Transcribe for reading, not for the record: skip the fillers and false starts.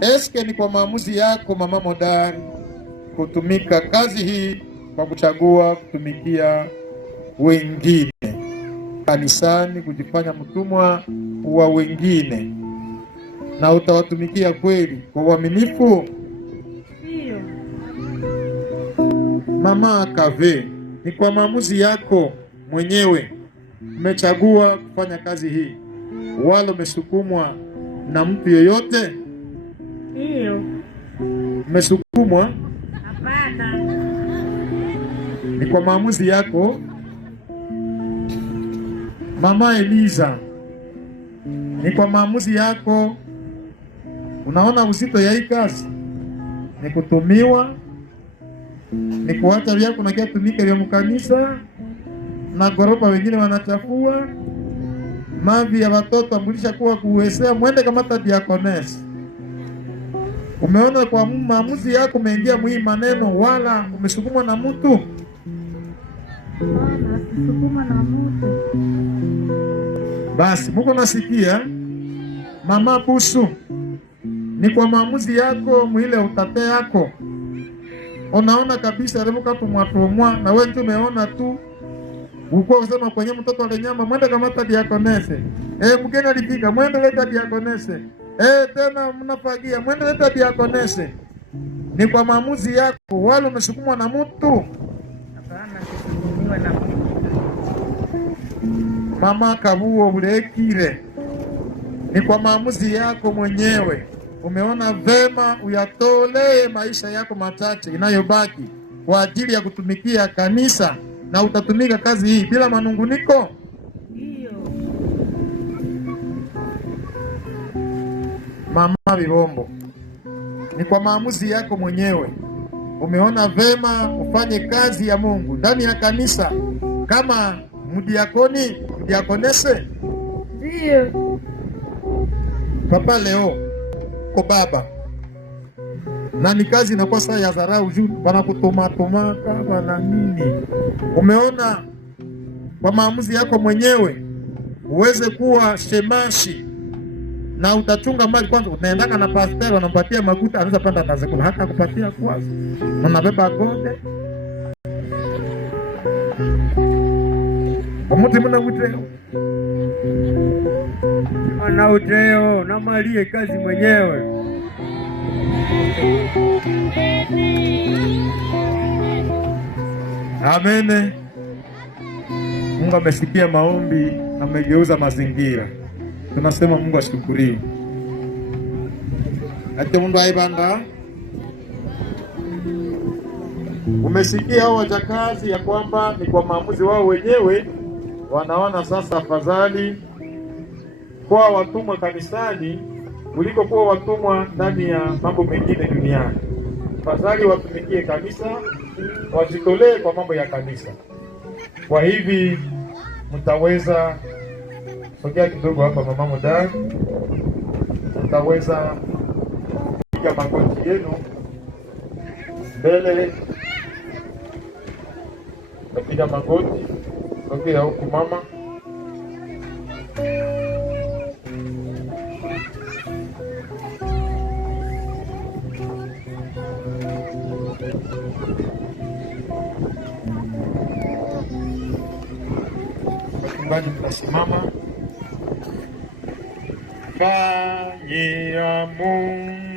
Eske ni kwa maamuzi yako mama Modari kutumika kazi hii kwa kuchagua kutumikia wengine kanisani, kujifanya mtumwa wa wengine, na utawatumikia kweli kwa uaminifu? Ndio. Mama Kave, ni kwa maamuzi yako mwenyewe umechagua kufanya kazi hii, wala umesukumwa na mtu yoyote? Ndio. Umesukumwa? Hapana. Ni kwa maamuzi yako. Mama Eliza, ni kwa maamuzi yako. Unaona uzito ya hii kazi ni kutumiwa, ni kuacha vyako na kia tumike vya mkanisa na goropa wengine wanachafua mavi ya watoto ambulisha kuwa kuwesea mwende kamata diakonesi. Umeona kwa maamuzi yako umeingia mwii maneno, wala umesukumwa na mtu? Bwana, sisukuma na mtu. Basi muko nasikia mama Busu, ni kwa maamuzi yako mwile utate yako. Unaona kabisa remuka tumwatumwa na wewe ndio umeona tu. Uko kusema kwenye mtoto ale nyama mwende kamata diakonese. Mgeni alifika mwende leta diakonese. Tena mnafagia mwende leta diakonese. Ni kwa maamuzi yako, wala umesukumwa na mtu? Hapana, sisukumiwa na mtu. Mama Kabuo Bulekire, ni kwa maamuzi yako mwenyewe umeona vema uyatolee maisha yako machache inayobaki kwa ajili ya kutumikia kanisa, na utatumika kazi hii bila manunguniko? Ndio. Mama Bibombo, ni kwa maamuzi yako mwenyewe umeona vema ufanye kazi ya Mungu ndani ya kanisa kama mdiakoni, mdiakonese? Ndio. Papa Leo ko baba na ni kazi inakuwa saa ya dharau juu wanakutomatomaka bana nini. Umeona kwa maamuzi yako mwenyewe uweze kuwa shemashi na utachunga mali kwanza. Unaendaka na pastor anampatia makuta, anaweza panda tazekula hata kupatia kwanza, na unabeba gode omuti muna uteo ana uteo na malie kazi mwenyewe. Amene. Mungu amesikia maombi, amegeuza mazingira. Tunasema Mungu ashukuriwe. Ate mundu aibanda. Umesikia hao wajakazi ya kwamba ni kwa maamuzi wao wenyewe wanaona sasa afadhali kuwa watumwa kanisani kuliko kuwa watumwa ndani ya mambo mengine duniani. Afadhali watumikie kanisa, wajitolee kwa mambo ya kanisa. Kwa hivi mtaweza sogea kidogo hapa mama Modari, mtaweza kupiga magoti yenu mbele, kupiga magoti, sogea huku mama. Wachungaji mtasimama. Fanyia Mungu